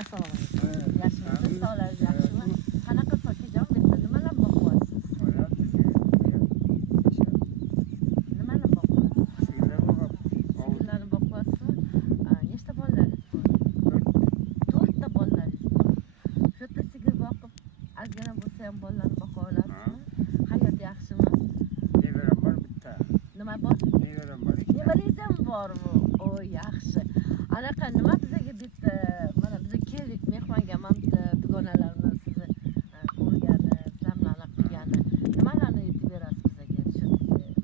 Assalomu alaykum. Yaxshimisiz? Sog'ligingiz yaxshimi? Qanaqa sokajon bitta nimalar boqyapsiz? Nimalar boqyapsiz? Sigirlarni boqyapsizmi? Nechta bolalaringiz bor? 4 ta bolalaringiz bor. Shu yerda sigir boqib, ozgina bo'lsa ham bolalarni boqa olasizmi? Hayot yaxshimi? Nevaram bor bitta. Nima bor? Nevaram bor. Nevarangiz ham bormi? O, yaxshi. Anaqa nima bizga bitta mana biz keldik mehmonga mana bitta dugonalarni sizni ko'rgani, sizlar bilan aloqa qilgani. Nimalarni aytib berasiz bizga shu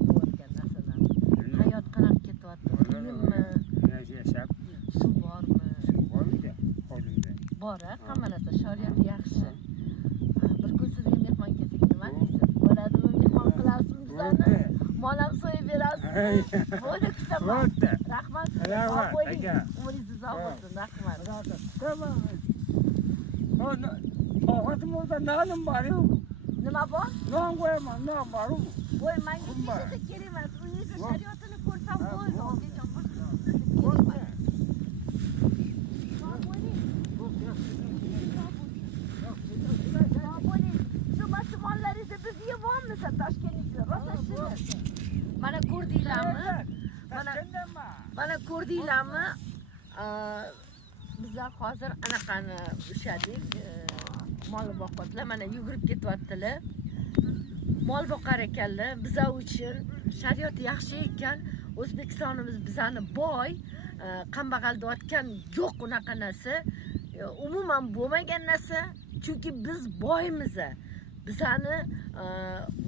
bo'layotgan narsalarni? Hayot qanaqa ketyapti? Qiyinmi? Yashab. Suv bormi? Bormi? Qo'limda. Bor, hamma narsa shariat yaxshi. Bir kun sizga mehmon kelsak nima deysiz? Bo'ladimi? Mehmon qilasizmi bizlarni? Mol ham so'yib berasiz. Bo'ldi, kutaman. Rahmat. Rahmat, Bo'ling. aka. Umringiz uzoq bo'lsin. Rahmat. Ovqatim bo'lsa nanim bor-ku. Nima bor? Non qo'yaman, non bor-ku. Voy, menga kechasi kerak emas. Uyingizni shariatini ko'rsam bo'ldi. Otajon, boshqa mollaringizni biz yeyapmiz Toshkentda. Rosa shuni. Mana ko'rdinglarmi? Mana ko'rdinglarmi? Bizlar hozir anaqani ushadik. Mol boqyaptilar. Mana yugurib ketyaptilar. Mol boqar ekanlar. Bizlar uchun shariat yaxshi ekan. O'zbekistonimiz bizani boy, kambag'al deyotgan yo'q unaqa narsa. Umuman bo'lmagan narsa. Chunki biz boymiz. Bizani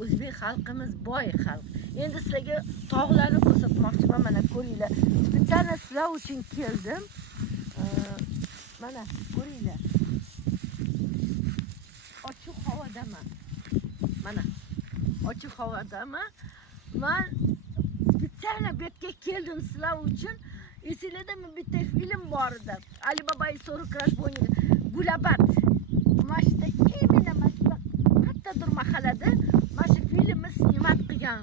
o'zbek xalqimiz boy xalq. Endi sizlarga tog'larni ko'rsatmoqchiman. Mana ko'ringlar. Spesialni sizlar uchun keldim. Mana ko'ringlar. Ochiq havodaman. Mana ochiq havodaman. Men spesialni bu yerga keldim sizlar uchun. Esinglardami bitta film bor edi. Alibaba и 40 разбойник. Gulabat. Mashta kimina mashta qayerdadir mahallada mana shu filmni siymat qilgan.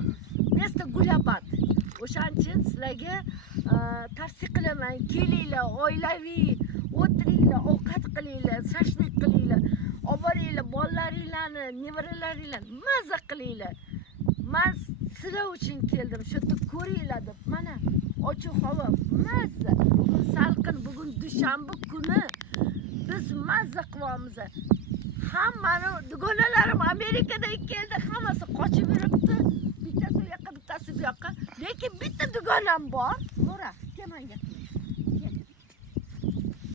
Место Gulabat. O'shaning sizlarga tavsiya qilaman. Kelinglar, oilaviy o'tiringlar, ovqat qilinglar, shashlik qilinglar. Oboringlar bolalaringlarni, nevaralaringlarni mazza qilinglar. Men sizlar uchun keldim. Shu yerda ko'ringlar deb. Mana ochiq havo, mazza. Bugun salqin, bugun dushanba kuni biz mazza qilyapmiz. Hammani dugonalarim Amerikadan keldi, hammasi qochib yuribdi. Bittasi u yoqqa, bittasi bu yoqqa. Lekin bitta dugonam bor. Nura, kelmanga.